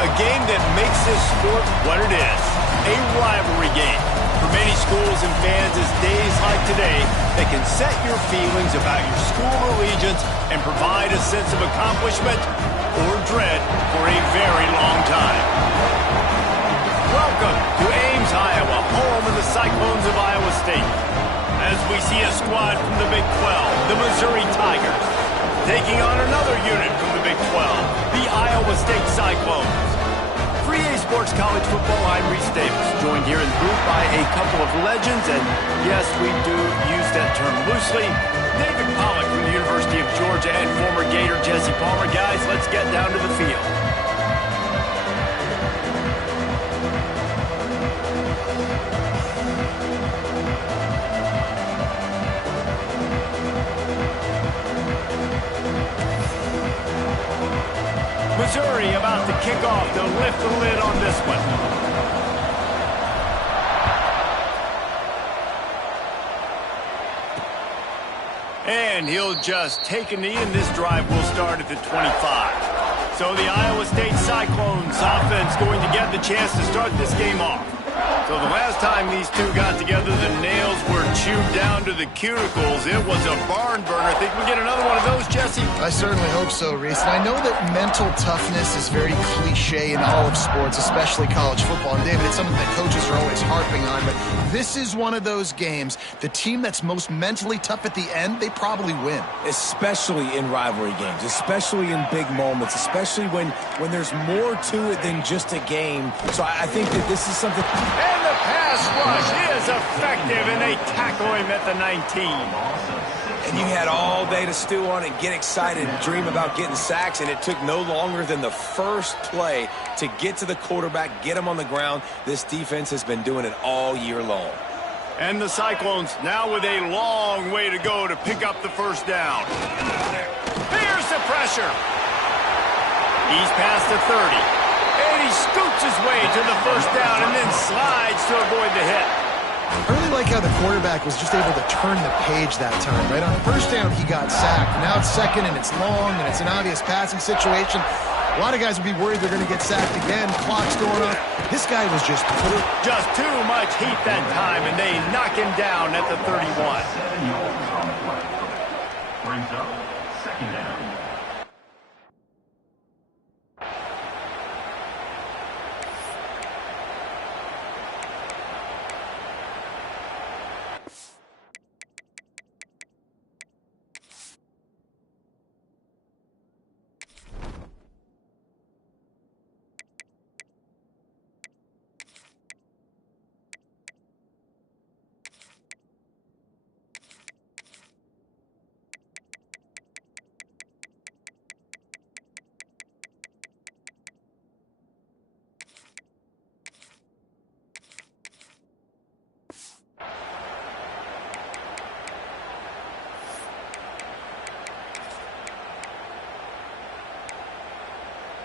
A game that makes this sport what it is, a rivalry game. For many schools and fans, it's days like today that can set your feelings about your school allegiance and provide a sense of accomplishment or dread for a very long time. Welcome to Ames, Iowa, home of the Cyclones of Iowa State. As we see a squad from the Big 12, the Missouri Tigers, taking on another unit from the Big 12, the Iowa State Cyclones. For EA Sports College Football, I'm Reese Davis, joined here in the booth by a couple of legends, and yes, we do use that term loosely. David Pollack from the University of Georgia and former Gator Jesse Palmer. Guys, let's get down to the field. Missouri about to kick off. They'll lift the lid on this one. And he'll just take a knee, and this drive will start at the 25. So the Iowa State Cyclones offense going to get the chance to start this game off. So the last time these two got together, the nails were chewed down to the cuticles. It was a barn burner. Think we get another one of those, Jesse? I certainly hope so, Reese. And I know that mental toughness is very cliche in all of sports, especially college football. And David, it's something that coaches are always harping on. But this is one of those games. The team that's most mentally tough at the end, they probably win. Especially in rivalry games, especially in big moments, especially when there's more to it than just a game. So I think that this is something... And the pass rush is effective, and they tackle him at the 19. And you had all day to stew on it, get excited, and dream about getting sacks, and it took no longer than the first play to get to the quarterback, get him on the ground. This defense has been doing it all year long. And the Cyclones now with a long way to go to pick up the first down. Here's the pressure. He's past the 30. And he scoots his way to the first down and then slides to avoid the hit. I really like how the quarterback was just able to turn the page that time, right? On the first down, he got sacked. Now it's second, and it's long, and it's an obvious passing situation. A lot of guys would be worried they're going to get sacked again. Clock's going up. This guy was just too much heat that time, and they knock him down at the 31. Brings up second down.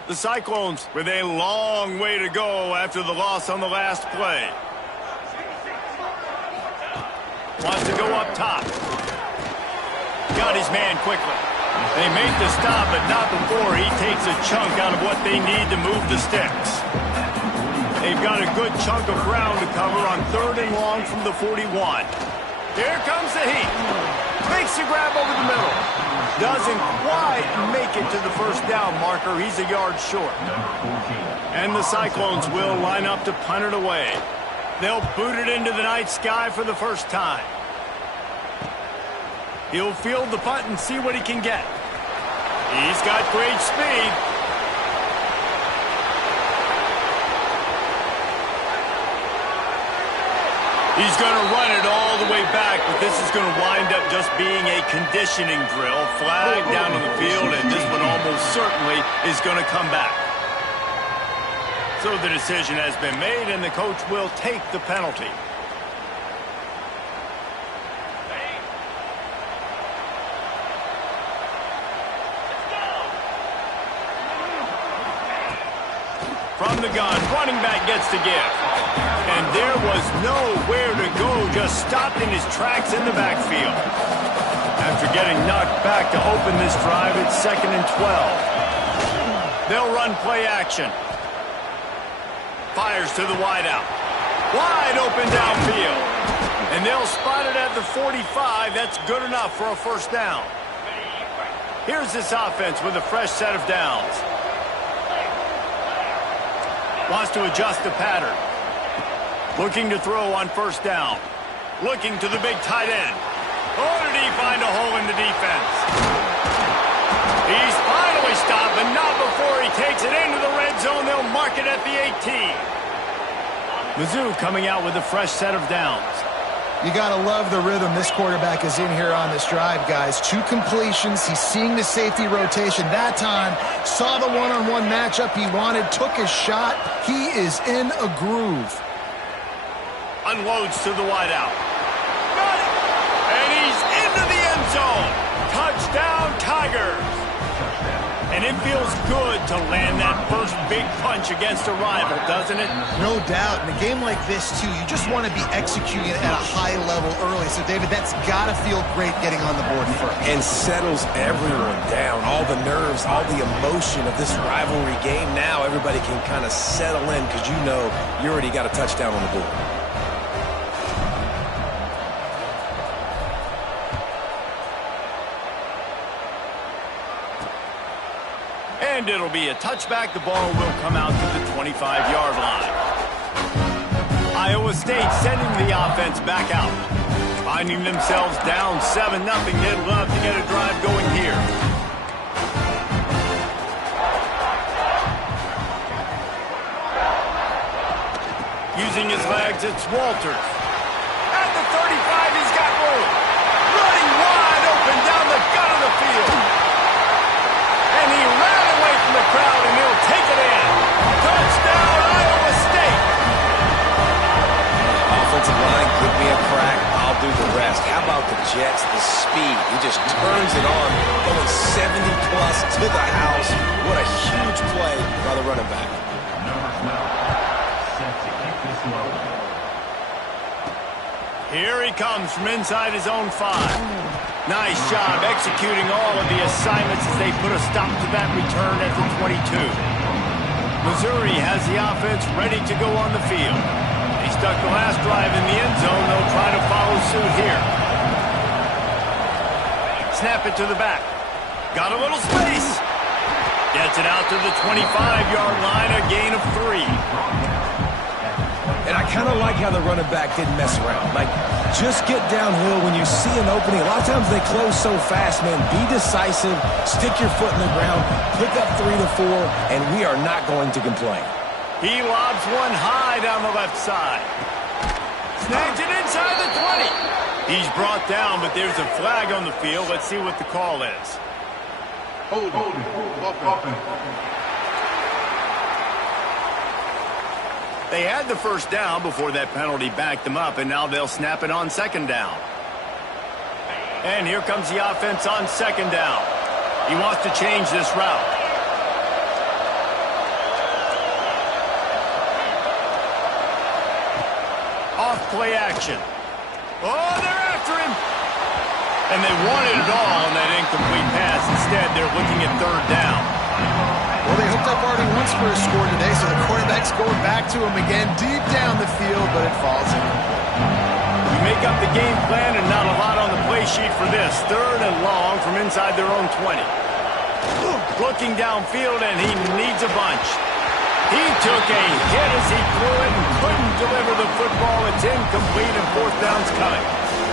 The Cyclones with a long way to go after the loss on the last play. Wants to go up top. Got his man quickly. They make the stop, but not before he takes a chunk out of what they need to move the sticks. They've got a good chunk of ground to cover on 3rd and long from the 41. Here comes the heat. Makes the grab over the middle. Doesn't quite make it to the first down marker. He's a yard short. And the Cyclones will line up to punt it away. They'll boot it into the night sky for the first time. He'll field the punt and see what he can get. He's got great speed. He's going to run it all the way back, but this is going to wind up just being a conditioning drill. Flag down on the field, and this one almost certainly is going to come back. So the decision has been made, and the coach will take the penalty. From the gun, running back gets to give. And there was nowhere to go, just stopped in his tracks in the backfield. After getting knocked back to open this drive, it's 2nd and 12. They'll run play action. fires to the wideout. Wide open downfield. And they'll spot it at the 45. That's good enough for a first down. Here's this offense with a fresh set of downs. Wants to adjust the pattern. Looking to throw on first down. Looking to the big tight end. Oh, did he find a hole in the defense? He's finally stopped, but not before he takes it into the red zone. They'll mark it at the 18. Mizzou coming out with a fresh set of downs. You got to love the rhythm this quarterback is in here on this drive, guys. 2 completions. He's seeing the safety rotation. That time, saw the one-on-one matchup he wanted, took his shot. He is in a groove. Unloads to the wideout. Got it! And he's into the end zone. Touchdown, Tigers. And it feels good to land that first big punch against a rival, doesn't it? No doubt. In a game like this, too, you just want to be executing it at a high level early. So, David, that's got to feel great getting on the board first. And settles everyone down. All the nerves, all the emotion of this rivalry game. Now everybody can kind of settle in because you know you already got a touchdown on the board. And it'll be a touchback. The ball will come out to the 25-yard line. Iowa State sending the offense back out. Finding themselves down 7-0. They'd love to get a drive going here. Using his legs, it's Walters. At the 35, he's got room. Running wide open down the gut of the field. And he ran away from the crowd, and he'll take it in. Touchdown, Iowa State. Offensive line, give me a crack, I'll do the rest. How about the Jets, the speed? He just turns it on, going 70-plus to the house. What a huge play by the running back. Number 12, set to kick this low. Here he comes from inside his own 5. Nice job executing all of the assignments as they put a stop to that return at the 22. Missouri has the offense ready to go on the field. They stuck the last drive in the end zone. They'll try to follow suit here. Snap it to the back. Got a little space. Gets it out to the 25-yard line, a gain of 3. And I kind of like how the running back didn't mess around. Like, just get downhill when you see an opening. A lot of times they close so fast, man. Be decisive, stick your foot in the ground, pick up 3 to 4, and we are not going to complain. He lobs one high down the left side. Snags it inside the 20. He's brought down, but there's a flag on the field. Let's see what the call is. Hold it. They had the first down before that penalty backed them up, and now they'll snap it on second down. And here comes the offense on second down. He wants to change this route. Off play action. Oh, they're after him. And they wanted it all on that incomplete pass. Instead, they're looking at third down. Well, they hooked up already once for a score today, so the quarterback's going back to him again deep down the field, but it falls in. You make up the game plan and not a lot on the play sheet for this. Third and long from inside their own 20. Looking downfield, and he needs a bunch. He took a hit as he threw it and couldn't deliver the football. It's incomplete, and fourth down's coming.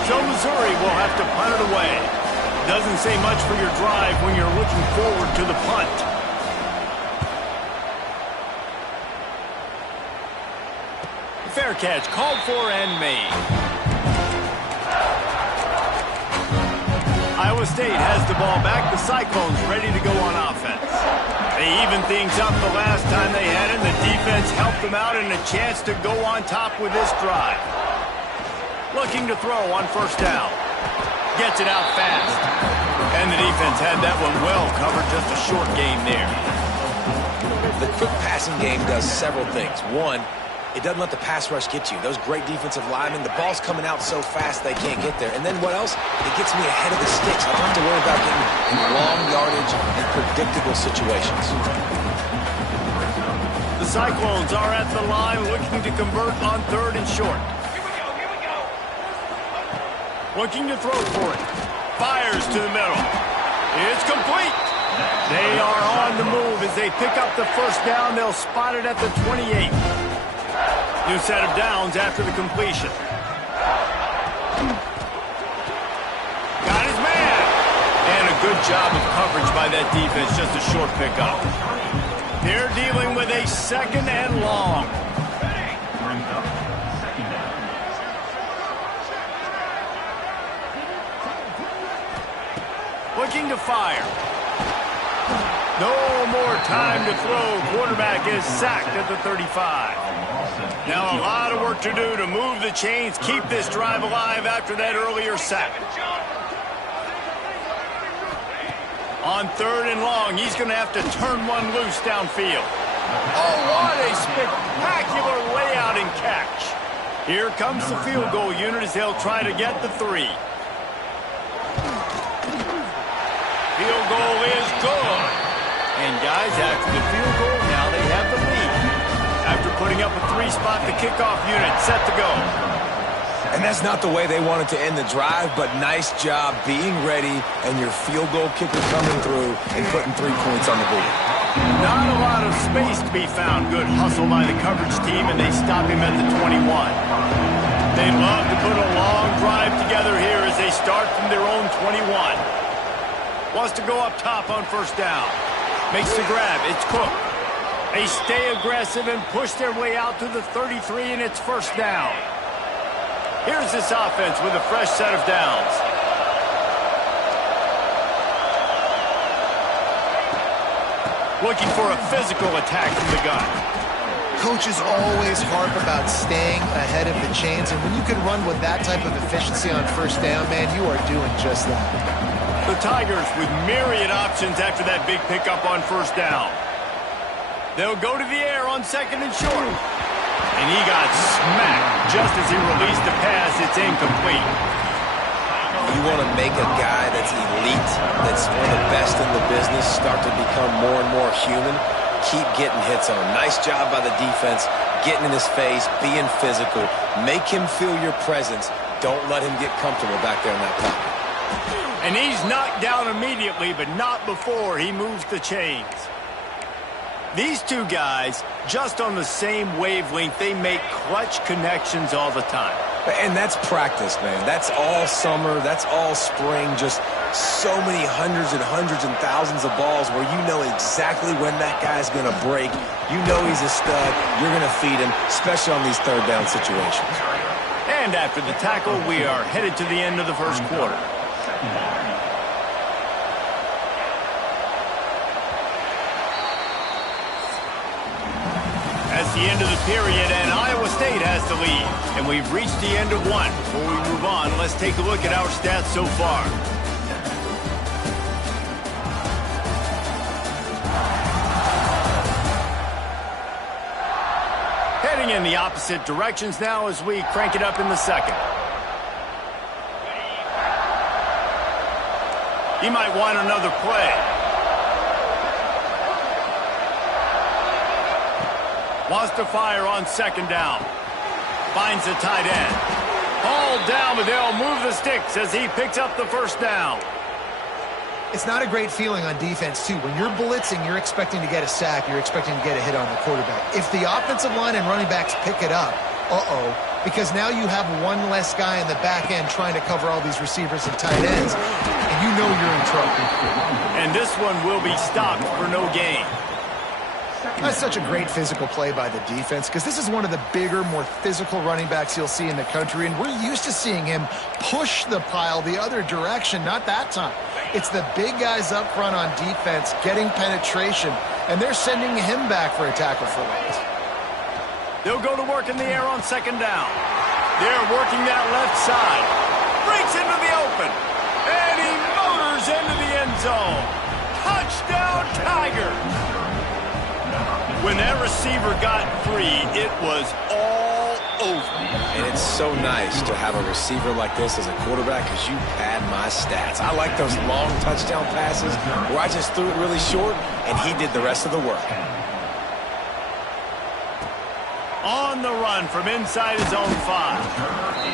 So Missouri will have to punt it away. Doesn't say much for your drive when you're looking forward to the punt. Fair catch, called for and made. Iowa State has the ball back. The Cyclones ready to go on offense. They evened things up the last time they had it. The defense helped them out and a chance to go on top with this drive. Looking to throw on first down. Gets it out fast. And the defense had that one well covered. Just a short game there. The quick passing game does several things. One, it doesn't let the pass rush get you. Those great defensive linemen, the ball's coming out so fast they can't get there. And then what else? It gets me ahead of the sticks. I don't have to worry about getting in long yardage and predictable situations. The Cyclones are at the line looking to convert on 3rd and short. Looking to throw for it. Fires to the middle. It's complete. They are on the move as they pick up the first down. They'll spot it at the 28. New set of downs after the completion. Got his man. And a good job of coverage by that defense. Just a short pickup. They're dealing with a 2nd and long. Looking to fire. No more time to throw. Quarterback is sacked at the 35. Now a lot of work to do to move the chains, keep this drive alive after that earlier sack. On 3rd and long, he's going to have to turn one loose downfield. Oh, what a spectacular layout and catch. Here comes the field goal unit as they'll try to get the 3. Field goal is good. And guys, after the field goal, now they have the lead. After putting up a 3-spot, the kickoff unit set to go. And that's not the way they wanted to end the drive, but nice job being ready and your field goal kicker coming through and putting 3 points on the board. Not a lot of space to be found. Good hustle by the coverage team, and they stop him at the 21. They love to put a long drive together here as they start from their own 21. Wants to go up top on 1st down. Makes the grab. It's Cook. They stay aggressive and push their way out to the 33, and it's 1st down. Here's this offense with a fresh set of downs. Looking for a physical attack from the gun. Coaches always harp about staying ahead of the chains, and when you can run with that type of efficiency on 1st down, man, you are doing just that. The Tigers with myriad options after that big pickup on 1st down. They'll go to the air on 2nd and short. And he got smacked just as he released the pass. It's incomplete. You want to make a guy that's elite, that's one of the best in the business, start to become more and more human. Keep getting hits on him. Nice job by the defense, getting in his face, being physical. Make him feel your presence. Don't let him get comfortable back there in that pocket. And he's knocked down immediately, but not before he moves the chains. These two guys, just on the same wavelength, they make clutch connections all the time. And that's practice, man. That's all summer. That's all spring. Just so many hundreds and thousands of balls where you know exactly when that guy's going to break. You know he's a stud. You're going to feed him, especially on these 3rd down situations. And after the tackle, we are headed to the end of the 1st quarter. That's the end of the period, and Iowa State has the lead. And we've reached the end of 1. Before we move on, let's take a look at our stats so far. Heading in the opposite directions now as we crank it up in the 2nd. He might want another play. Wants to fire on 2nd down. Finds the tight end. Hauled down, but they'll move the sticks as he picks up the 1st down. It's not a great feeling on defense, too. When you're blitzing, you're expecting to get a sack. You're expecting to get a hit on the quarterback. If the offensive line and running backs pick it up, because now you have one less guy in the back end trying to cover all these receivers and tight ends, and you know you're in trouble. And this one will be stopped for no gain. That's such a great physical play by the defense because this is one of the bigger, more physical running backs you'll see in the country, and we're used to seeing him push the pile the other direction. Not that time. It's the big guys up front on defense getting penetration, and they're sending him back for a tackle for loss. They'll go to work in the air on 2nd down. They're working that left side. Breaks into the open. And he motors into the end zone. Touchdown, Tigers. When that receiver got free, it was all over. And it's so nice to have a receiver like this as a quarterback because you pad my stats. I like those long touchdown passes where I just threw it really short and he did the rest of the work. On the run from inside his own 5.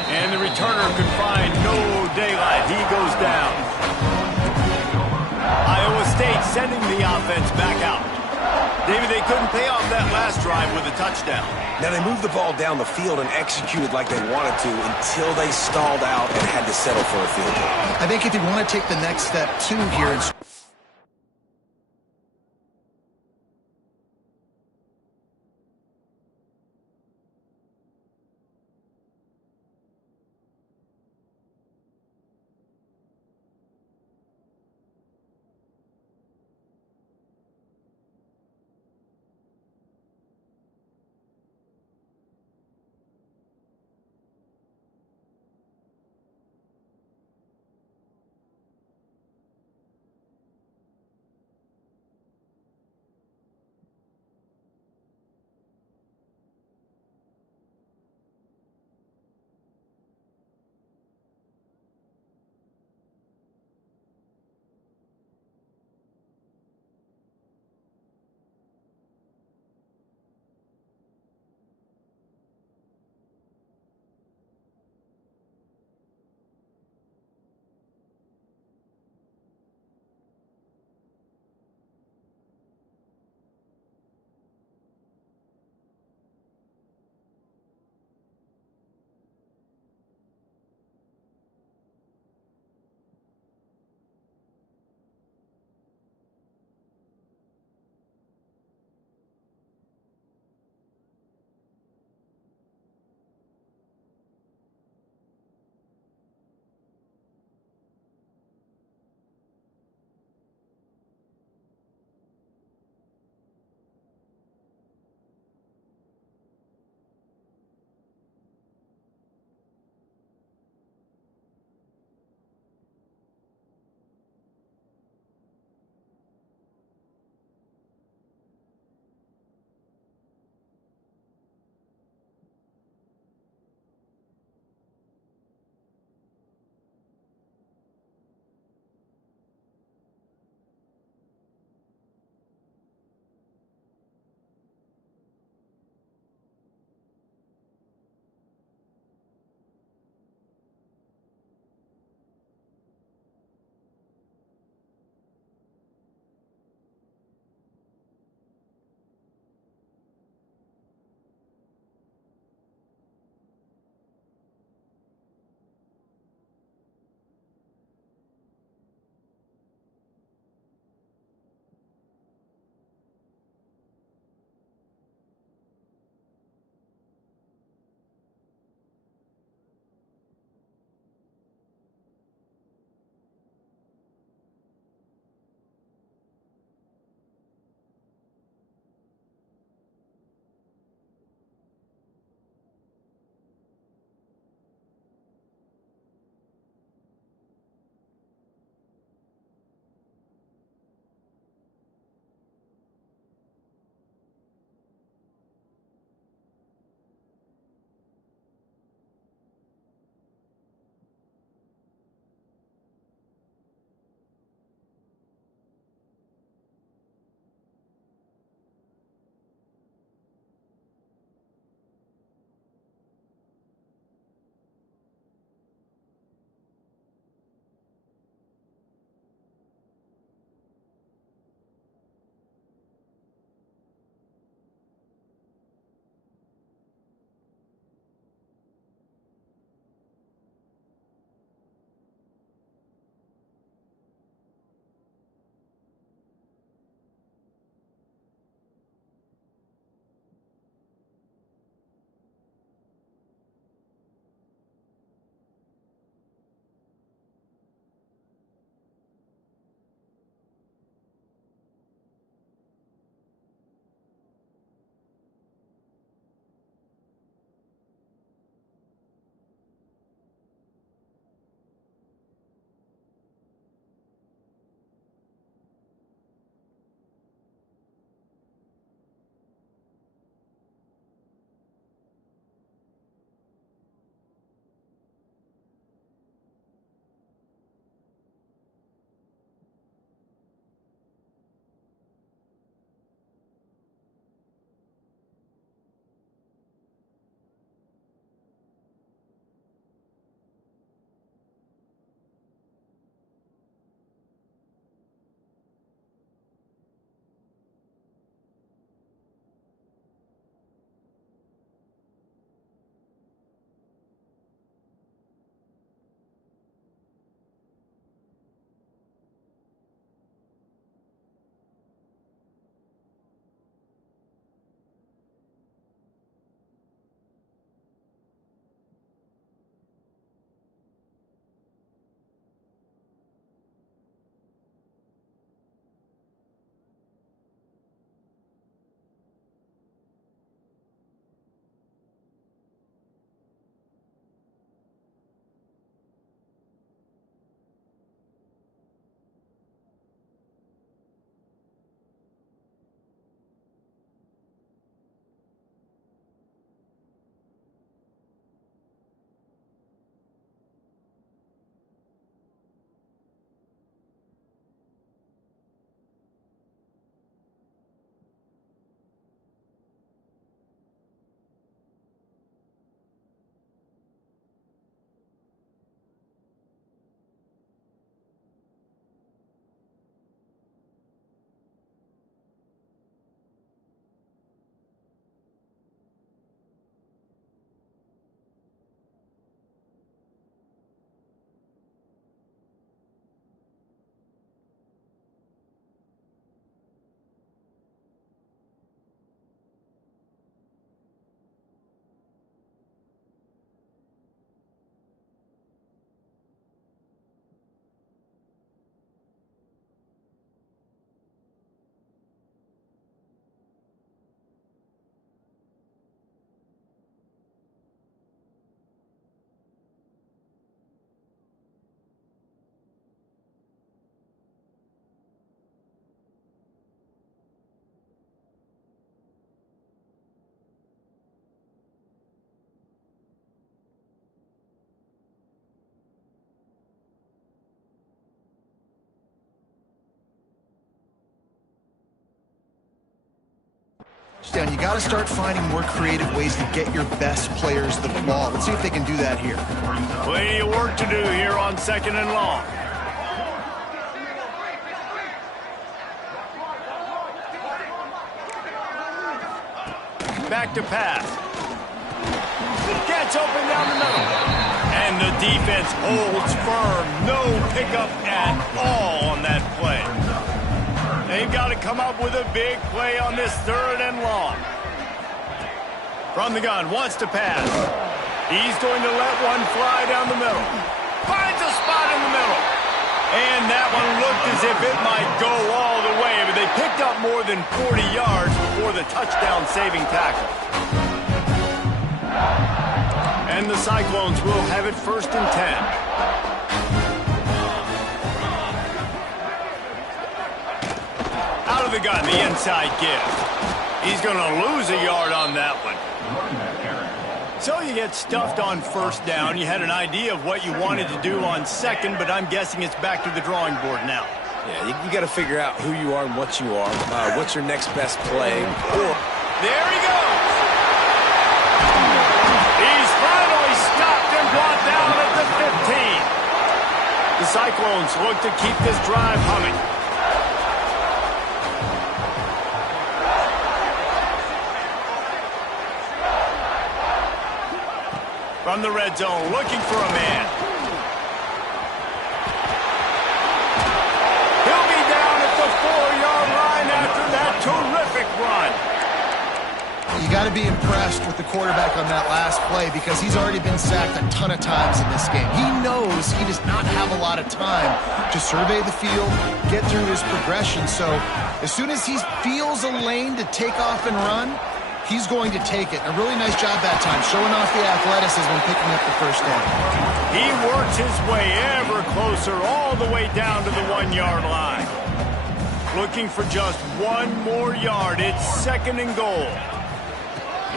And the returner can find no daylight. He goes down. Iowa State sending the offense back out. David, they couldn't pay off that last drive with a touchdown. Now, they moved the ball down the field and executed like they wanted to until they stalled out and had to settle for a field goal. I think if you want to take the next step, too, here and touchdown, you got to start finding more creative ways to get your best players the ball. Let's see if they can do that here. Plenty of work to do here on 2nd and long. Back to pass. Gets open down the middle. And the defense holds firm. No pickup at all on that play. They've got to come up with a big play on this 3rd and long. From the gun, wants to pass. He's going to let one fly down the middle. Finds a spot in the middle. And that one looked as if it might go all the way, but they picked up more than 40 yards before the touchdown-saving tackle. And the Cyclones will have it 1st and 10. Out of the gun, the inside give. He's going to lose a yard on that one. So you get stuffed on 1st down. You had an idea of what you wanted to do on 2nd, but I'm guessing it's back to the drawing board now. Yeah, you got to figure out who you are and what you are. What's your next best play? There he goes. He's finally stopped and brought down at the 15. The Cyclones look to keep this drive humming. From the red zone, looking for a man. He'll be down at the 4-yard line after that terrific run. You got to be impressed with the quarterback on that last play because he's already been sacked a ton of times in this game. He knows he does not have a lot of time to survey the field, get through his progression. So as soon as he feels a lane to take off and run, he's going to take it. A really nice job that time, showing off the athleticism and picking up the 1st down. He works his way ever closer all the way down to the 1-yard line. Looking for just one more yard. It's 2nd and goal.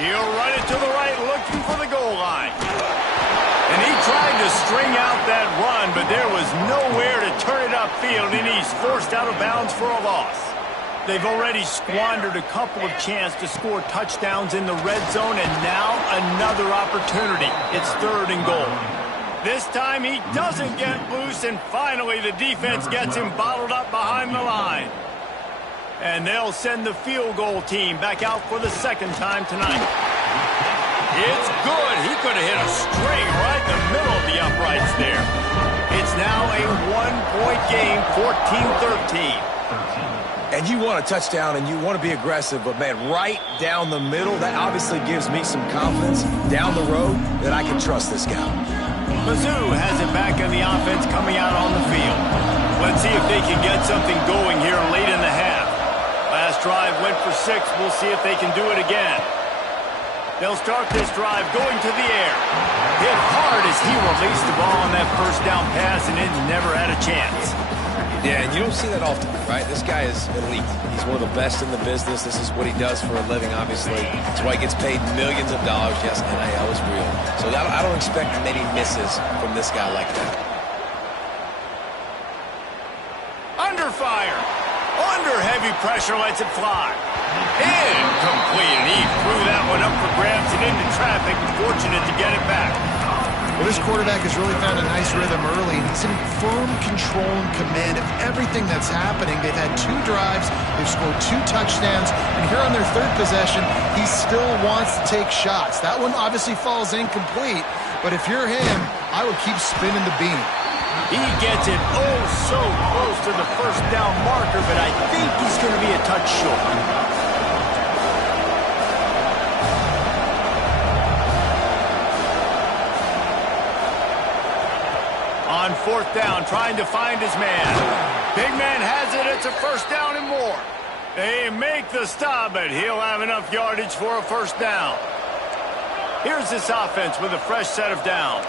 He'll run it to the right, looking for the goal line. And he tried to string out that run, but there was nowhere to turn it upfield, and he's forced out of bounds for a loss. They've already squandered a couple of chances to score touchdowns in the red zone, and now another opportunity. It's 3rd and goal. This time he doesn't get loose, and finally the defense gets him bottled up behind the line. And they'll send the field goal team back out for the 2nd time tonight. It's good. He could have hit a string right in the middle of the uprights there. It's now a 1-point game, 14-13. And you want a touchdown and you want to be aggressive, but, man, right down the middle, that obviously gives me some confidence down the road that I can trust this guy. Mizzou has it back in the offense coming out on the field. Let's see if they can get something going here late in the half. Last drive went for 6. We'll see if they can do it again. They'll start this drive going to the air. Hit hard as he released the ball on that 1st down pass, and it never had a chance. Yeah, and you don't see that often, right? This guy is elite. He's one of the best in the business. This is what he does for a living, obviously. That's why he gets paid millions of dollars. Yes, NIL is real. So I don't expect many misses from this guy like that. Under fire. Under heavy pressure, lets it fly. Incomplete, and he threw that one up for grabs and into traffic. Fortunate to get it back. Well, this quarterback has really found a nice rhythm early. He's in firm control and command of everything that's happening. They've had 2 drives. They've scored 2 touchdowns. And here on their 3rd possession, he still wants to take shots. That one obviously falls incomplete. But if you're him, I would keep spinning the beam. He gets it oh so close to the 1st down marker, but I think he's going to be a touch short. On 4th down, trying to find his man. Big man has it. It's a 1st down and more. They make the stop, but he'll have enough yardage for a 1st down. Here's this offense with a fresh set of downs.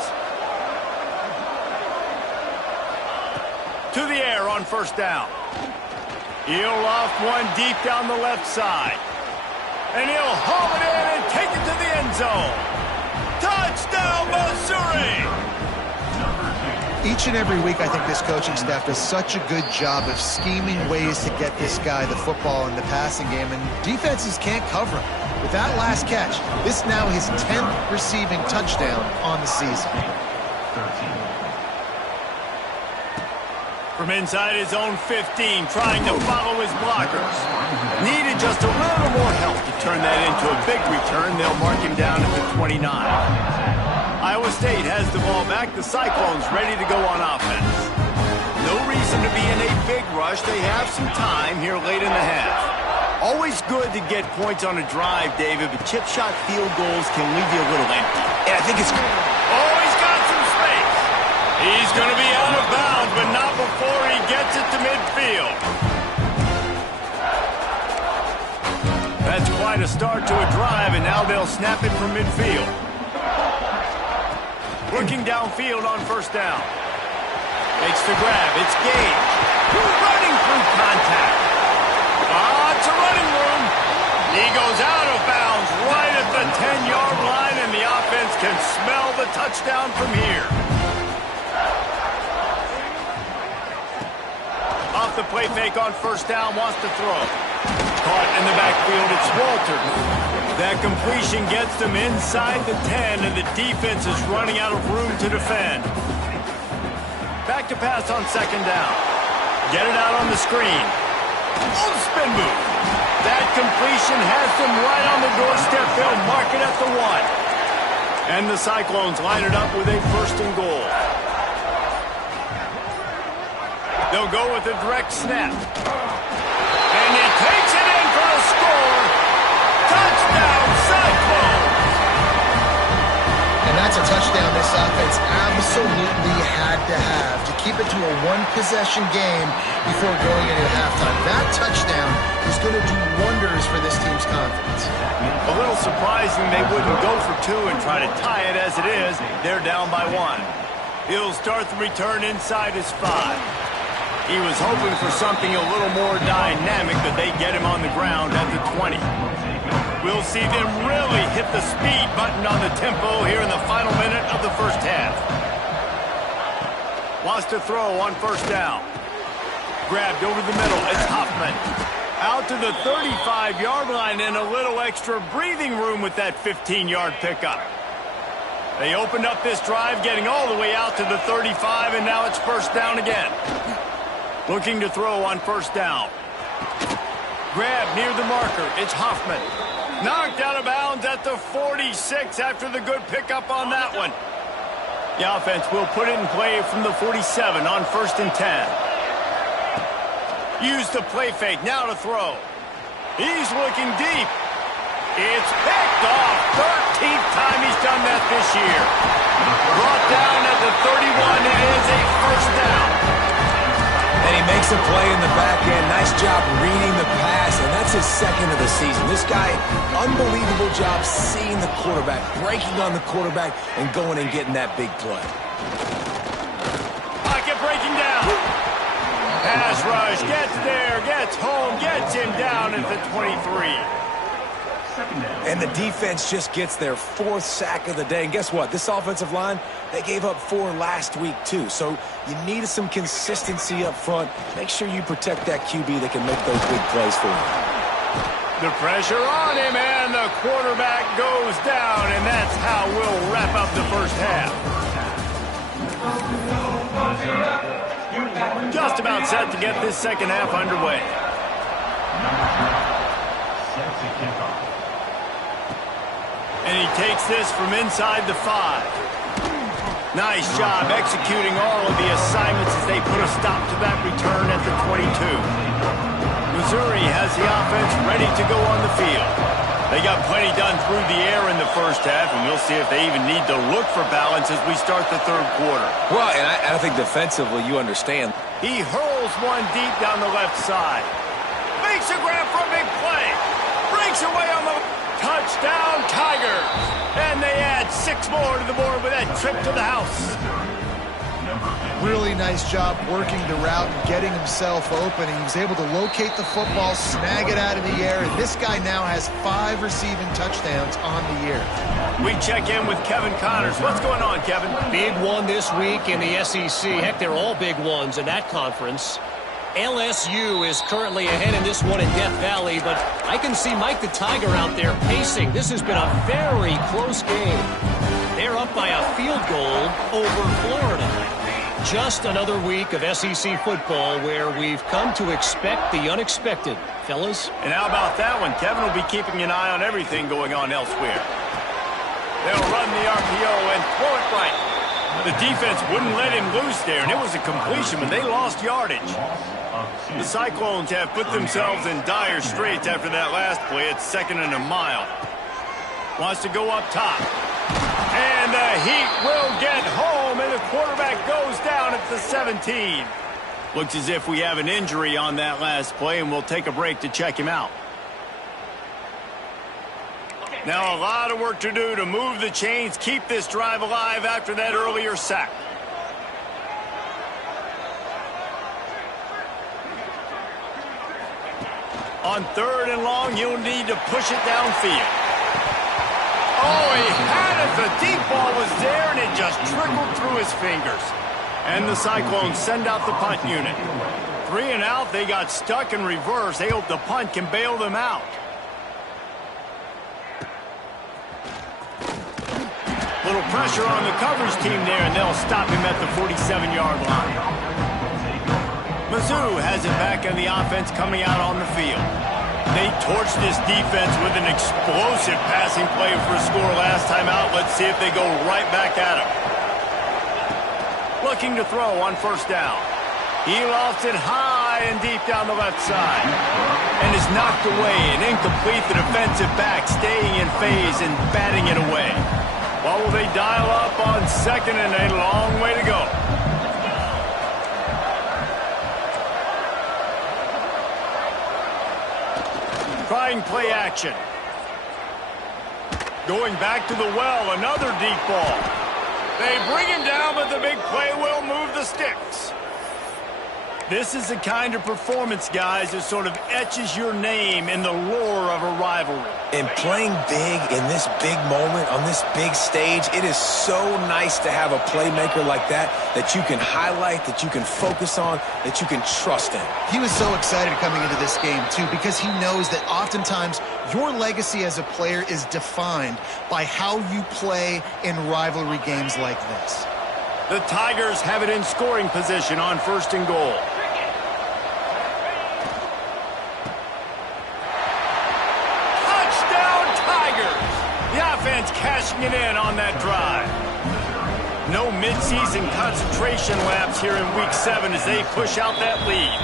To the air on 1st down. He'll loft one deep down the left side. And he'll haul it in and take it to the end zone. Touchdown, Missouri! Each and every week, I think this coaching staff does such a good job of scheming ways to get this guy the football in the passing game, and defenses can't cover him. With that last catch, this is now his 10th receiving touchdown on the season. From inside his own 15, trying to follow his blockers. Needed just a little more help to turn that into a big return. They'll mark him down at the 29. Iowa State has the ball back. The Cyclones ready to go on offense. No reason to be in a big rush. They have some time here late in the half. Always good to get points on a drive, David, but chip shot field goals can leave you a little empty. And I think it's... Oh, he's got some space. He's going to be out of bounds, but not before he gets it to midfield. That's quite a start to a drive, and now they'll snap it from midfield. Looking downfield on first down. Makes the grab. It's Gage. Running through contact. Lots of running room. He goes out of bounds right at the 10-yard line, and the offense can smell the touchdown from here. Off the play fake on first down, wants to throw. Caught in the backfield, it's Walters. That completion gets them inside the 10, and the defense is running out of room to defend. Back to pass on second down. Get it out on the screen. Oh, spin move. That completion has them right on the doorstep. They'll mark it at the 1. And the Cyclones line it up with a first and goal. They'll go with a direct snap. And he takes it in for the score. Touchdown, Cyclones! And that's a touchdown this offense absolutely had to have to keep it to a one-possession game before going into halftime. That touchdown is going to do wonders for this team's confidence. A little surprising they wouldn't go for 2 and try to tie it. As it is, they're down by 1. He'll start the return inside his 5. He was hoping for something a little more dynamic, but they get him on the ground at the 20. We'll see them really hit the speed button on the tempo here in the final minute of the first half. Wants to throw on first down. Grabbed over the middle. It's Hoffman. Out to the 35-yard line, and a little extra breathing room with that 15-yard pickup. They opened up this drive, getting all the way out to the 35, and now it's first down again. Looking to throw on first down. Grab near the marker. It's Hoffman. Knocked out of bounds at the 46 after the good pickup on that one. The offense will put it in play from the 47 on first and 10. Use the play fake. Now to throw. He's looking deep. It's picked off. 13th time he's done that this year. Brought down at the 31. It is a first down. And he makes a play in the back end. Nice job reading the pass, and that's his second of the season. This guy, unbelievable job seeing the quarterback, breaking on the quarterback, and going and getting that big play. Pocket breaking down. Pass rush, gets there, gets home, gets him down at the 23. And the defense just gets their 4th sack of the day. And guess what? This offensive line, they gave up 4 last week too. So you need some consistency up front. Make sure you protect that QB that can make those big plays for you. The pressure on him, and the quarterback goes down, and that's how we'll wrap up the first half. Just about set to get this second half underway. And he takes this from inside the 5. Nice job executing all of the assignments as they put a stop to that return at the 22. Missouri has the offense ready to go on the field. They got plenty done through the air in the first half, and we'll see if they even need to look for balance as we start the third quarter. Well, and I think defensively you understand. He hurls one deep down the left side. Makes a grab for a big play. Breaks away on the touchdown, Tigers. And they add 6 more to the board with that trip to the house. Really nice job working the route and getting himself open. He was able to locate the football, snag it out of the air, and this guy now has 5 receiving touchdowns on the year. We check in with Kevin Connors. What's going on, Kevin? Big one this week in the SEC. Heck, they're all big ones in that conference. LSU is currently ahead in this one in Death Valley, but I can see Mike the Tiger out there pacing. This has been a very close game. They're up by a field goal over Florida. Just another week of SEC football where we've come to expect the unexpected, fellas. And how about that one? Kevin will be keeping an eye on everything going on elsewhere. They'll run the RPO and throw it right. The defense wouldn't let him loose there, and it was a completion, but they lost yardage. The Cyclones have put themselves in dire straits after that last play. It's 2nd and a mile. Wants to go up top. And the Heat will get home, and the quarterback goes down at the 17. Looks as if we have an injury on that last play, and we'll take a break to check him out. Now a lot of work to do to move the chains, keep this drive alive after that earlier sack. On 3rd and long, you'll need to push it downfield. Oh, he had it. The deep ball was there, and it just trickled through his fingers. And the Cyclones send out the punt unit. 3 and out, they got stuck in reverse. They hope the punt can bail them out. Little pressure on the coverage team there, and they'll stop him at the 47-yard line. Mizzou has it back in the offense coming out on the field. They torched this defense with an explosive passing play for a score last time out. Let's see if they go right back at him. Looking to throw on 1st down. He lofts it high and deep down the left side. And is knocked away and incomplete. The defensive back staying in phase and batting it away. Well, will they dial up on 2nd and a long way to go? Trying play action. Going back to the well, another deep ball. They bring him down, but the big play will move the sticks. This is the kind of performance, guys, that sort of etches your name in the lore of a rivalry. And playing big in this big moment, on this big stage, it is so nice to have a playmaker like that you can highlight, that you can focus on, that you can trust in. He was so excited coming into this game, too, because he knows that oftentimes your legacy as a player is defined by how you play in rivalry games like this. The Tigers have it in scoring position on 1st and goal. Touchdown, Tigers! The offense cashing it in on that drive. No midseason concentration laps here in Week 7 as they push out that lead.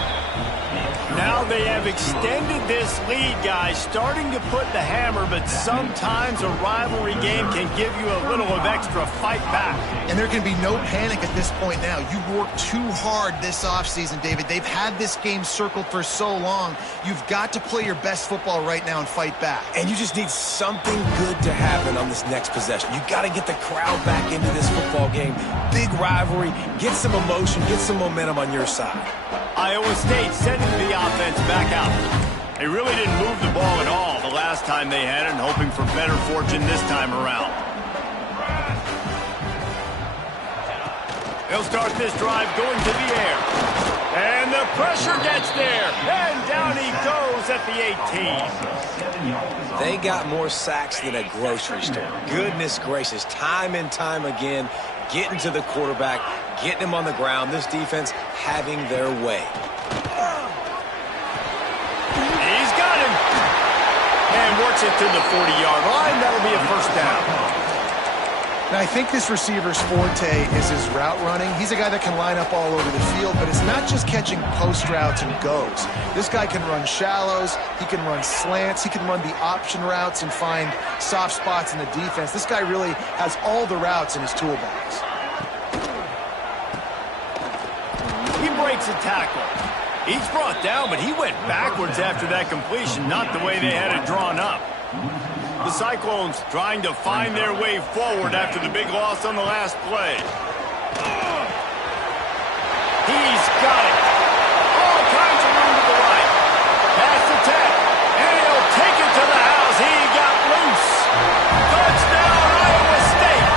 Now they have extended this lead, guys, starting to put the hammer, but sometimes a rivalry game can give you a little of extra fight back. And there can be no panic at this point now. You've worked too hard this offseason, David. They've had this game circled for so long. You've got to play your best football right now and fight back. And you just need something good to happen on this next possession. You got to get the crowd back into this football game. Big rivalry, get some emotion, get some momentum on your side. Iowa State sending the offense back out. They really didn't move the ball at all the last time they had it, and hoping for better fortune this time around. They'll start this drive going to the air. And the pressure gets there. And down he goes at the 18. They got more sacks than a grocery store. Goodness gracious, time and time again, getting to the quarterback, getting him on the ground. This defense having their way. He's got him. And works it to the 40-yard line. That'll be a 1st down. Now, I think this receiver's forte is his route running. He's a guy that can line up all over the field, but it's not just catching post routes and goes. This guy can run shallows, he can run slants, he can run the option routes and find soft spots in the defense. This guy really has all the routes in his toolbox. He breaks a tackle. He's brought down, but he went backwards after that completion, not the way they had it drawn up. The Cyclones trying to find their way forward after the big loss on the last play. He's got it. All kinds of room to the right. Pass the 10. And he'll take it to the house. He got loose. Touchdown, Iowa State.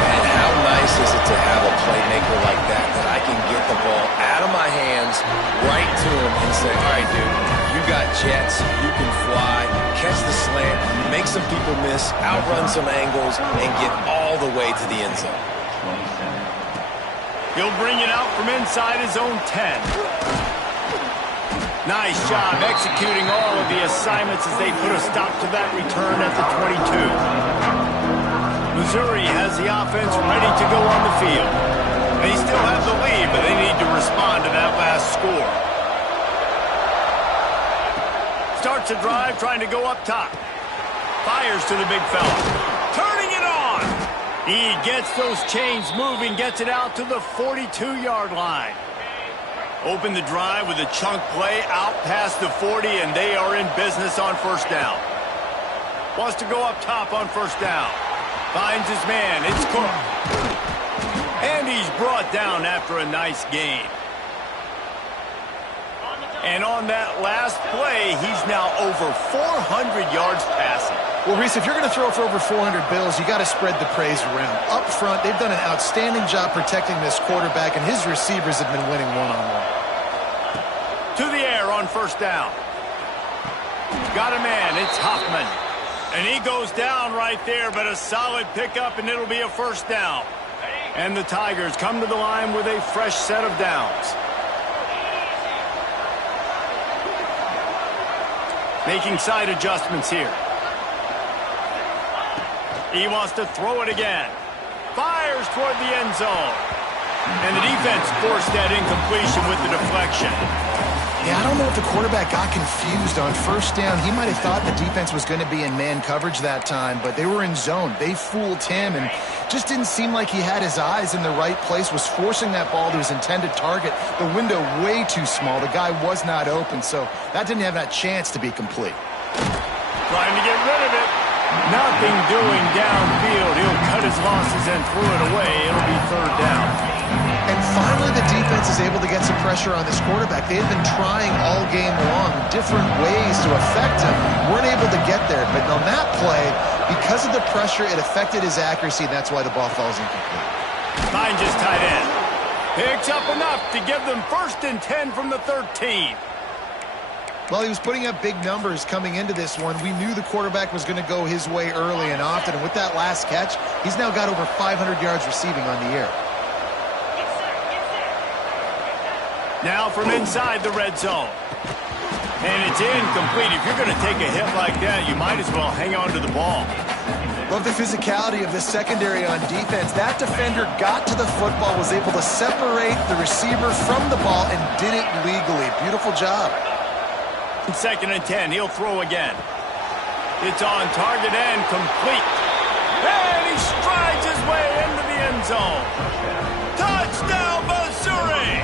And how nice is it to have a playmaker like that I can get the ball out of my hands right to him and say, all right, dude, you got jets, you can fly, catch the slant, make some people miss, outrun some angles, and get all the way to the end zone. He'll bring it out from inside his own 10. Nice job executing all of the assignments as they put a stop to that return at the 22. Missouri has the offense ready to go on the field. They still have the lead, but they need to respond to that last score. Starts a drive trying to go up top. Fires to the big fella. Turning it on. He gets those chains moving, gets it out to the 42-yard line. Open the drive with a chunk play out past the 40, and they are in business on first down. Wants to go up top on first down. Finds his man. It's Cook. And he's brought down after a nice gain. And on that last play, he's now over 400 yards passing. Well, Reese, if you're going to throw for over 400 bills, you got to spread the praise around. Up front, they've done an outstanding job protecting this quarterback, and his receivers have been winning one-on-one. To the air on first down. Got a man. It's Hoffman. And he goes down right there, but a solid pickup, and it'll be a first down. And the Tigers come to the line with a fresh set of downs. Making side adjustments here. He wants to throw it again. Fires toward the end zone. And the defense forced that incompletion with the deflection. Yeah, I don't know if the quarterback got confused on first down. He might have thought the defense was going to be in man coverage that time, but they were in zone. They fooled him and just didn't seem like he had his eyes in the right place, was forcing that ball to his intended target. The window way too small. The guy was not open, so that didn't have that chance to be complete. Trying to get rid of it. Nothing doing downfield. He'll cut his losses and throw it away. It'll be third down. And finally, the defense is able to get some pressure on this quarterback. They had been trying all game long different ways to affect him. Weren't able to get there. But on that play, because of the pressure, it affected his accuracy. That's why the ball falls incomplete. Finds his tight end. Picks up enough to give them 1st and 10 from the 13. Well, he was putting up big numbers coming into this one. We knew the quarterback was going to go his way early and often. And with that last catch, he's now got over 500 yards receiving on the year. Now from inside the red zone. And it's incomplete. If you're going to take a hit like that, you might as well hang on to the ball. Love the physicality of the secondary on defense. That defender got to the football, was able to separate the receiver from the ball, and did it legally. Beautiful job. 2nd and 10. He'll throw again. It's on target and complete. And he strides his way into the end zone. Touchdown, Missouri!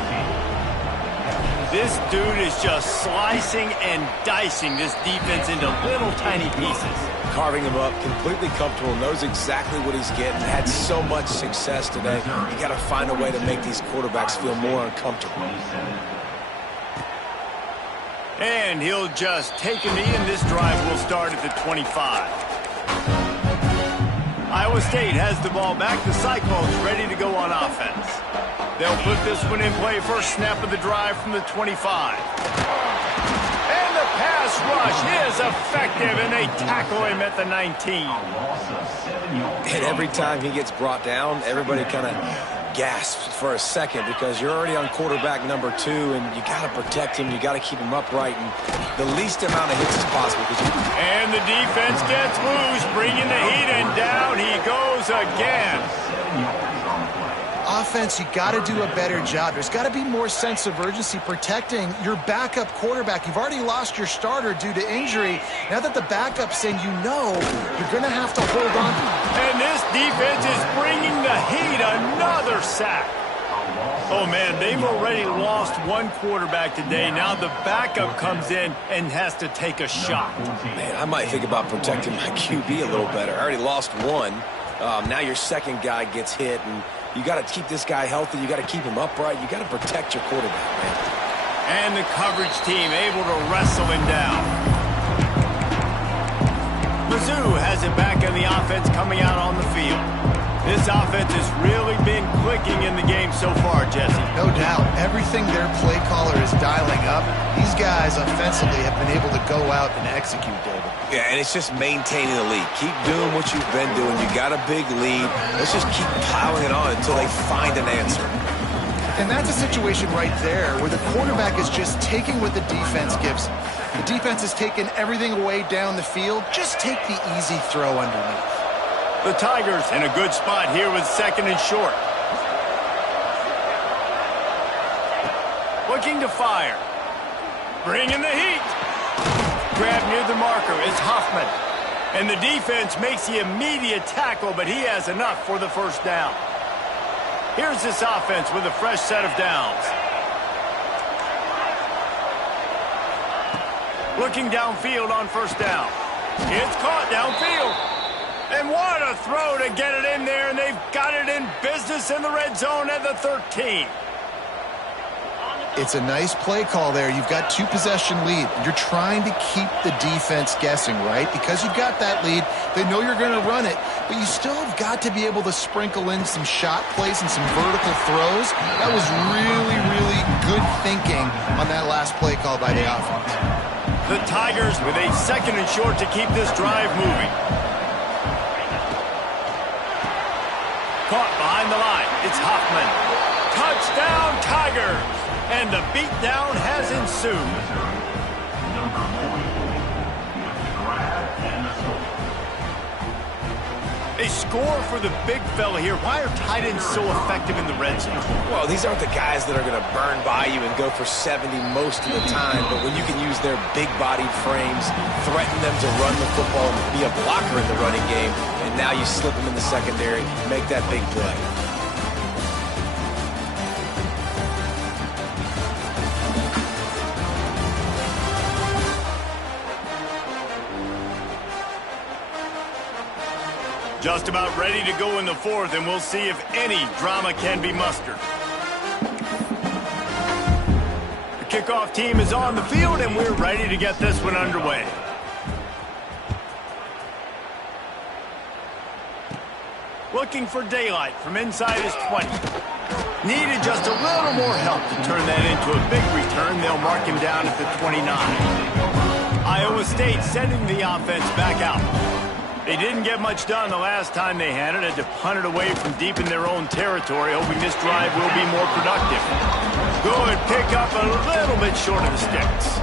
This dude is just slicing and dicing this defense into little tiny pieces. Carving him up, completely comfortable, knows exactly what he's getting, had so much success today. You got to find a way to make these quarterbacks feel more uncomfortable. And he'll just take a knee, and this drive will start at the 25. Iowa State has the ball back. The Cyclones ready to go on offense. They'll put this one in play. First snap of the drive from the 25. And the pass rush is effective, and they tackle him at the 19. And every time he gets brought down, everybody kind of gasps for a second because you're already on quarterback number 2, and you got to protect him. You got to keep him upright and the least amount of hits as possible. And the defense gets loose, bringing the heat, and down he goes again. Offense, you got to do a better job. There's got to be more sense of urgency protecting your backup quarterback. You've already lost your starter due to injury. Now that the backup's in, you know you're going to have to hold on. And this defense is bringing the heat. Another sack. Oh, man, they've already lost one quarterback today. Now the backup comes in and has to take a shot. Man, I might think about protecting my QB a little better. I already lost one. Now your second guy gets hit, and You got to keep this guy healthy. You got to keep him upright. You got to protect your quarterback, man. And the coverage team able to wrestle him down. Mizzou has it back in the offense coming out on the field. This offense has really been clicking in the game so far, Jesse. No doubt. Everything their play caller is dialing up, these guys offensively have been able to go out and execute, David. Yeah, and it's just maintaining the lead. Keep doing what you've been doing. You got a big lead. Let's just keep piling it on until they find an answer. And that's a situation right there where the quarterback is just taking what the defense gives. The defense is taking everything away down the field. Just take the easy throw underneath. The Tigers in a good spot here with 2nd and short. Looking to fire. Bringing the heat. Grab near the marker is Hoffman. And the defense makes the immediate tackle, but he has enough for the first down. Here's this offense with a fresh set of downs. Looking downfield on first down. It's caught downfield. And what a throw to get it in there, and they've got it in business in the red zone at the 13. It's a nice play call there. You've got 2-possession lead. You're trying to keep the defense guessing, right? Because you've got that lead, they know you're going to run it, but you still have got to be able to sprinkle in some shot plays and some vertical throws. That was really, really good thinking on that last play call by the offense. The Tigers with a 2nd and short to keep this drive moving. Caught behind the line. It's Hoffman. Touchdown, Tigers! And the beatdown has ensued. They score for the big fella here. Why are tight ends so effective in the red zone? Well, these aren't the guys that are going to burn by you and go for 70 most of the time, but when you can use their big-bodied frames, threaten them to run the football and be a blocker in the running game, and now you slip them in the secondary, make that big play. Just about ready to go in the 4th, and we'll see if any drama can be mustered. The kickoff team is on the field, and we're ready to get this one underway. Looking for daylight from inside his 20. Needed just a little more help to turn that into a big return. They'll mark him down at the 29. Iowa State sending the offense back out. They didn't get much done the last time they had it. Had to punt it away from deep in their own territory, hoping this drive will be more productive. Good pick up a little bit short of the sticks.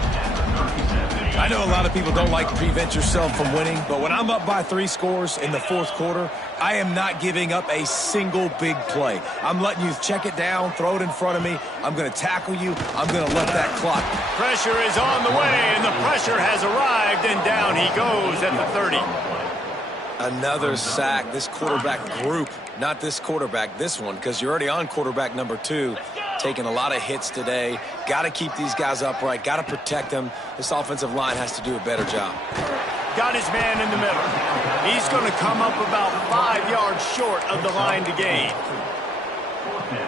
I know a lot of people don't like to prevent yourself from winning, but when I'm up by 3 scores in the 4th quarter, I am not giving up a single big play. I'm letting you check it down, throw it in front of me. I'm going to tackle you. I'm going to let that clock. Pressure is on the way, and the pressure has arrived, and down he goes at the 30. Another sack. This quarterback group, not this quarterback, this one, because you're already on quarterback number 2. Taking a lot of hits today. Got to keep these guys upright. Got to protect them. This offensive line has to do a better job. Got his man in the middle. He's going to come up about 5 yards short of the line to gain.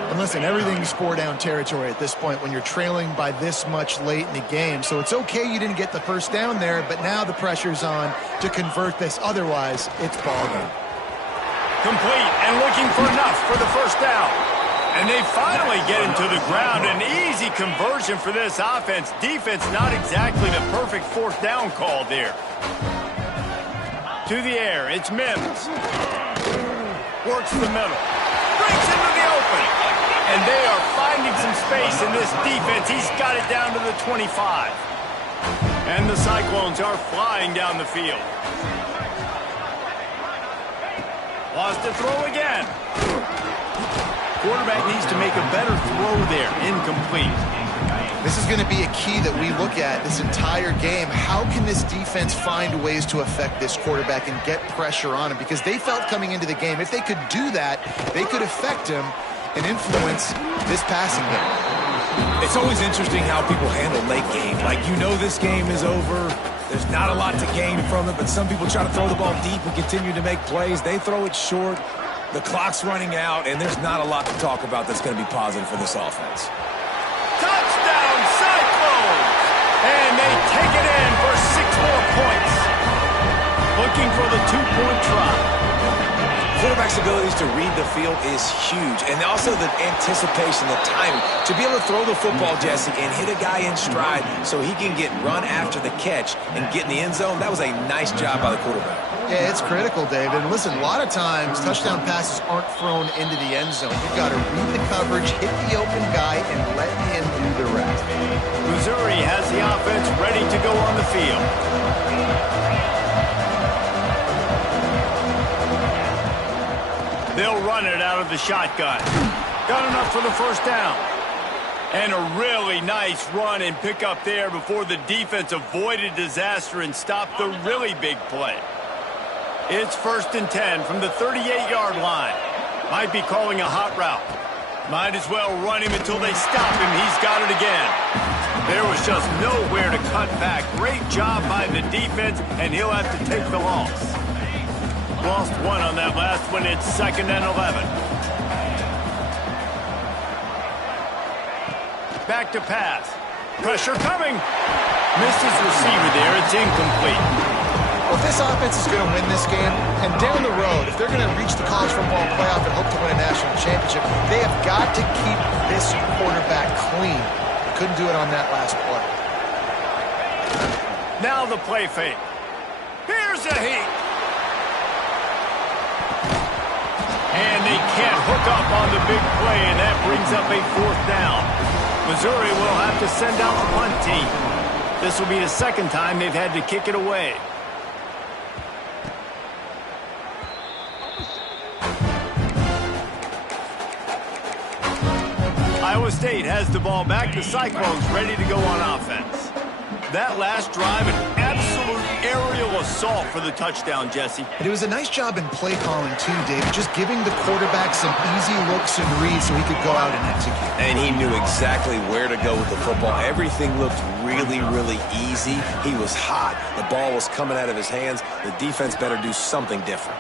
And listen, everything's 4-down territory at this point when you're trailing by this much late in the game. So it's okay you didn't get the first down there, but now the pressure's on to convert this. Otherwise, it's ball game. Complete and looking for enough for the first down. And they finally get him to the ground. An easy conversion for this offense. Defense not exactly the perfect 4th down call there. To the air, it's Mims. Works the middle. Breaks into the open. And they are finding some space in this defense. He's got it down to the 25. And the Cyclones are flying down the field. Lost to throw again. Quarterback needs to make a better throw there. Incomplete. This is going to be a key that we look at this entire game. How can this defense find ways to affect this quarterback and get pressure on him? Because they felt coming into the game, if they could do that, they could affect him and influence this passing game. It's always interesting how people handle late game. Like, you know this game is over. There's not a lot to gain from it, but some people try to throw the ball deep and continue to make plays. They throw it short. The clock's running out, and there's not a lot to talk about that's going to be positive for this offense. Touchdown, Cyclones! And they take it in for 6 more points. Looking for the 2-point try. Quarterback's abilities to read the field is huge, and also the anticipation, the timing. To be able to throw the football, Jesse, and hit a guy in stride so he can get run after the catch and get in the end zone, that was a nice job by the quarterback. Yeah, it's critical, David. And listen, a lot of times touchdown passes aren't thrown into the end zone. You've got to read the coverage, hit the open guy, and let him do the rest. Missouri has the offense ready to go on the field. They'll run it out of the shotgun. Got enough for the first down. And a really nice run and pick up there before the defense avoided disaster and stopped the really big play. It's 1st and 10 from the 38-yard line. Might be calling a hot route. Might as well run him until they stop him. He's got it again. There was just nowhere to cut back. Great job by the defense, and he'll have to take the loss. Lost one on that last one. It's 2nd and 11. Back to pass. Pressure coming. Missed his receiver there. It's incomplete. Well, if this offense is going to win this game, and down the road, if they're going to reach the college football playoff and hope to win a national championship, they have got to keep this quarterback clean. They couldn't do it on that last play. Now the play fake. Here's a heat. And they can't hook up on the big play, and that brings up a 4th down. Missouri will have to send out the punt team. This will be the 2nd time they've had to kick it away. Iowa State has the ball back. The Cyclones ready to go on offense. That last drive, an absolute aerial assault for the touchdown, Jesse. And it was a nice job in play calling, too, David. Just giving the quarterback some easy looks and reads so he could go out and execute. And he knew exactly where to go with the football. Everything looked really, really easy. He was hot. The ball was coming out of his hands. The defense better do something different.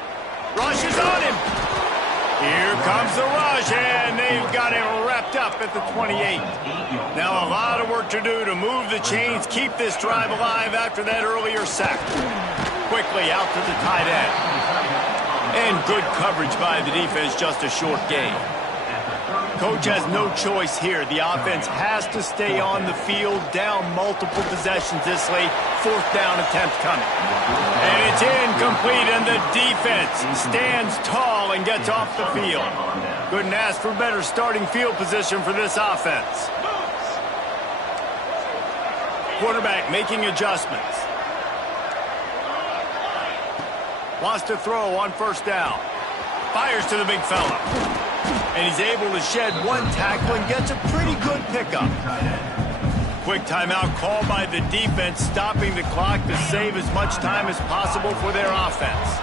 Rush is on him. Here comes the rush, and they've got him wrapped up at the 28. Now a lot of work to do to move the chains, keep this drive alive after that earlier sack. Quickly out to the tight end. And good coverage by the defense, just a short gain. Coach has no choice here. The offense has to stay on the field, down multiple possessions this late. 4th down attempt coming. And it's incomplete, and the defense stands tall and gets off the field. Couldn't ask for better starting field position for this offense. Quarterback making adjustments. Wants to throw on 1st down. Fires to the big fella. And he's able to shed one tackle and gets a pretty good pickup. Quick timeout called by the defense, stopping the clock to save as much time as possible for their offense.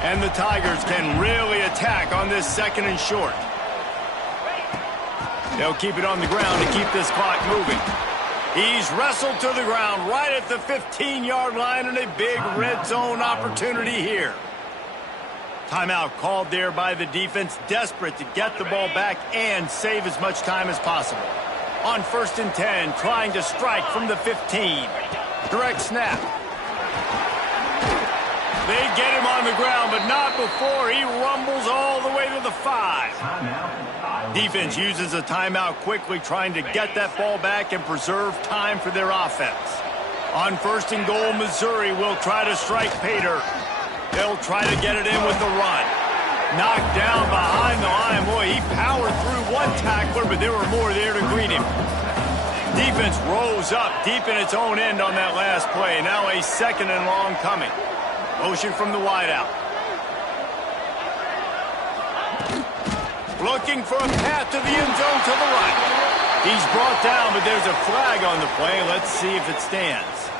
And the Tigers can really attack on this 2nd and short. They'll keep it on the ground to keep this clock moving. He's wrestled to the ground right at the 15-yard line, and a big red zone opportunity here. Timeout called there by the defense, desperate to get the ball back and save as much time as possible. On 1st and 10, trying to strike from the 15. Direct snap. They get him on the ground, but not before he rumbles all the way to the 5. Defense uses a timeout quickly, trying to get that ball back and preserve time for their offense. On 1st and goal, Missouri will try to strike pay dirt. They'll try to get it in with the run. Knocked down behind the line. Boy, he powered through one tackler, but there were more there to greet him. Defense rose up deep in its own end on that last play. Now a 2nd and long coming. Motion from the wideout. Looking for a path to the end zone to the right. He's brought down, but there's a flag on the play. Let's see if it stands.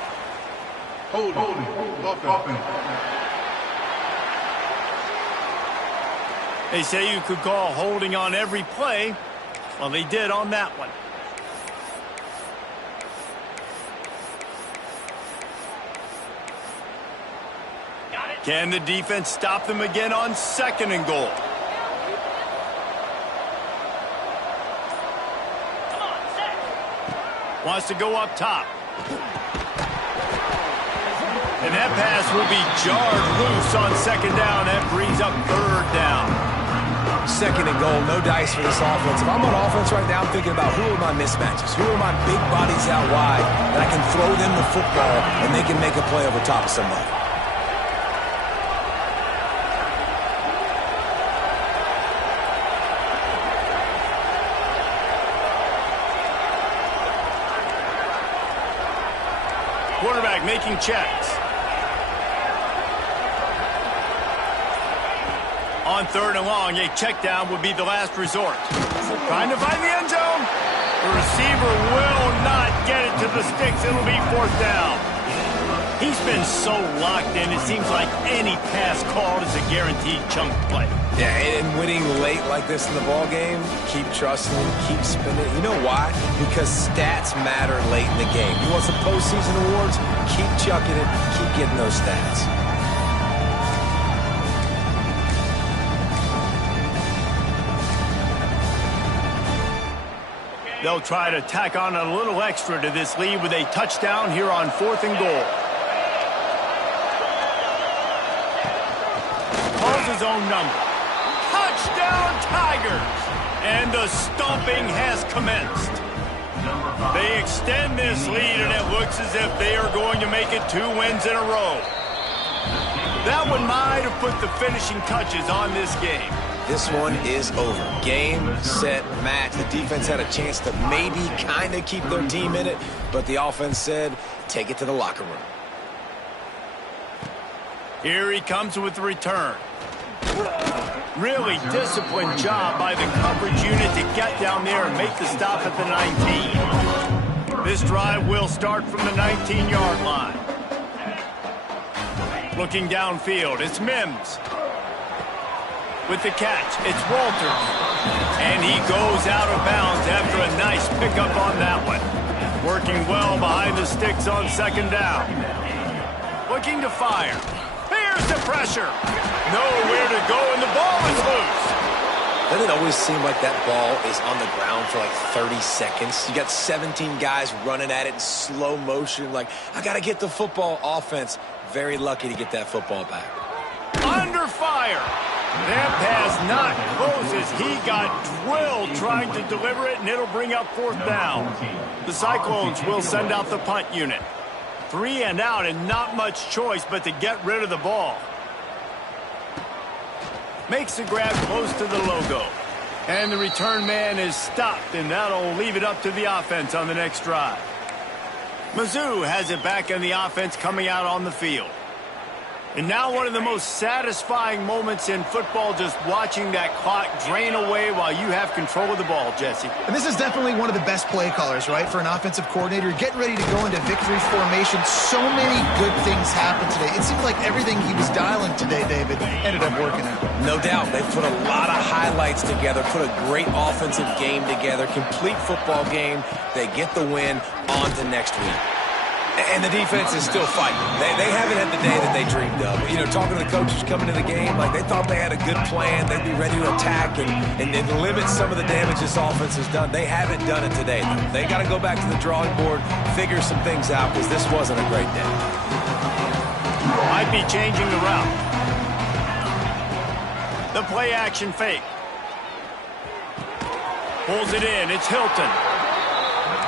Hold it. They say you could call holding on every play. Well, they did on that one. Can the defense stop them again on 2nd and goal? Wants to go up top. And that pass will be jarred loose on second down. That brings up third down. Second and goal, no dice for this offense. If I'm on offense right now, I'm thinking about who are my mismatches? Who are my big bodies out wide that I can throw them the football and they can make a play over top of somebody. Quarterback making checks. On third and long, a check down would be the last resort. Trying to find the end zone. The receiver will not get it to the sticks. It'll be fourth down. He's been so locked in, it seems like any pass called is a guaranteed chunk play. Yeah, and winning late like this in the ball game, keep trusting, keep spinning. You know why? Because stats matter late in the game. You want some postseason awards? Keep chucking it, keep getting those stats. They'll try to tack on a little extra to this lead with a touchdown here on fourth and goal. Calls his own number. Touchdown Tigers! And the stomping has commenced. They extend this lead, and it looks as if they are going to make it 2 wins in a row. That one might have put the finishing touches on this game. This one is over. Game, set, match. The defense had a chance to maybe kind of keep their team in it, but the offense said, take it to the locker room. Here he comes with the return. Really disciplined job by the coverage unit to get down there and make the stop at the 19. This drive will start from the 19-yard line. Looking downfield, it's Mims. With the catch, it's Walters. And he goes out of bounds after a nice pickup on that one. Working well behind the sticks on second down. Looking to fire. Here's the pressure. Nowhere to go, and the ball is loose. Doesn't it always seem like that ball is on the ground for like 30 seconds? You got 17 guys running at it in slow motion. Like, I got to get the football. Offense, very lucky to get that football back. Under fire. That pass not close as he got drilled trying to deliver it, and it'll bring up fourth down. The Cyclones will send out the punt unit. 3 and out, and not much choice but to get rid of the ball. Makes the grab close to the logo. And the return man is stopped, and that'll leave it up to the offense on the next drive. Mizzou has it back in the offense coming out on the field. And now one of the most satisfying moments in football, just watching that clock drain away while you have control of the ball, Jesse. And this is definitely one of the best play callers, right, for an offensive coordinator. Getting ready to go into victory formation. So many good things happened today. It seemed like everything he was dialing today, David, ended up working out. No doubt. They put a lot of highlights together, put a great offensive game together, complete football game. They get the win on to next week. And the defense is still fighting. They haven't had the day that they dreamed of. You know, talking to the coaches coming to the game, like they thought they had a good plan. They'd be ready to attack and limit some of the damage this offense has done. They haven't done it today, though. They got to go back to the drawing board, figure some things out, because this wasn't a great day. Might be changing the route. The play action fake. Pulls it in. It's Hilton.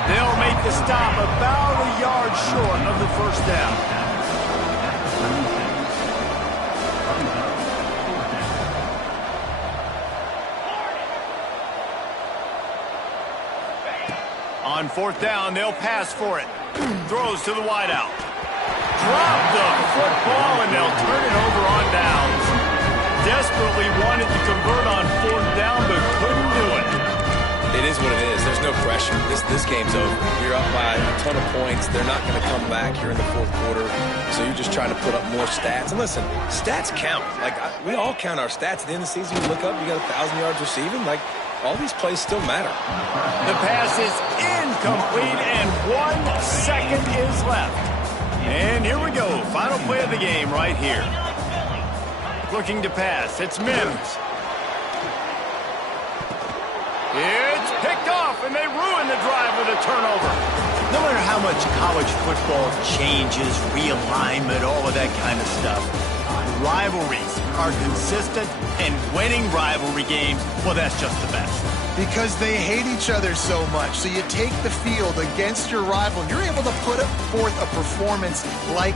They'll make the stop about a yard short of the first down. On fourth down, they'll pass for it. Throws to the wideout. Drop the football, and they'll turn it over on downs. Desperately wanted to convert on fourth down, but couldn't do it. It is what it is. There's no pressure. This game's over. You're up by a ton of points. They're not going to come back here in the fourth quarter. So you're just trying to put up more stats. And listen, stats count. Like, we all count our stats. At the end of the season, you look up, you got 1,000 yards receiving. Like, all these plays still matter. The pass is incomplete, and 1 second is left. And here we go. Final play of the game right here. Looking to pass. It's Mims. It's picked off and they ruin the drive with a turnover. No matter how much college football changes, realignment, all of that kind of stuff, rivalries are consistent, and winning rivalry games, well, that's just the best. Because they hate each other so much. So you take the field against your rival, and you're able to put forth a performance like